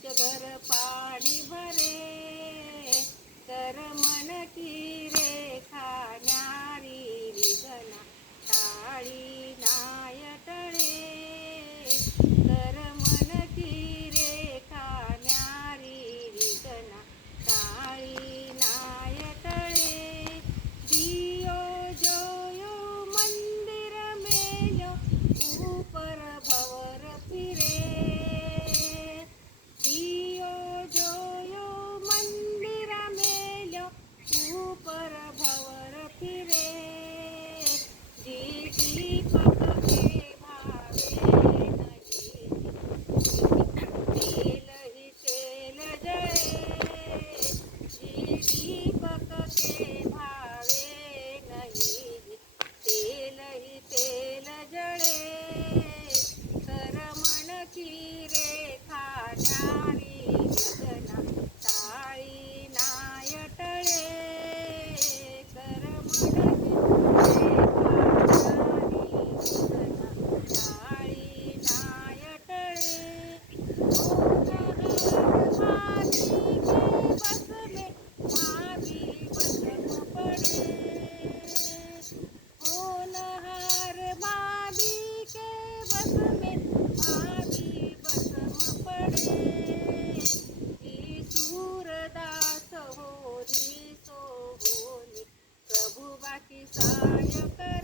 घर पाणी भरे, कर मन की रेखा न्यारी रिगना टाळी नाय टळे, कर मन की रेखा न्यारी रिगना टाळी नाय टळे, दियो जोयो मंदिर मेल्यो ऊपर भवर फिरे, दियो जोयो मंदिर मेल्यो ऊपर भवर फिरे, जी दीपक के भावे नहीं, तेल ही तेल जळे, जी दीपक के भावे नहीं, तेल ही तेल जळे, कर मन की रेखा न्यारी गगना टाळी नाय टळे, कर मन की रेखा न्यारी गगना टाळी नाय टळे, होनहार भाभी के बस में भाभी भस्म पड़े, ही सूरदास होरी सो होनी, प्रभु बाकी साय करे।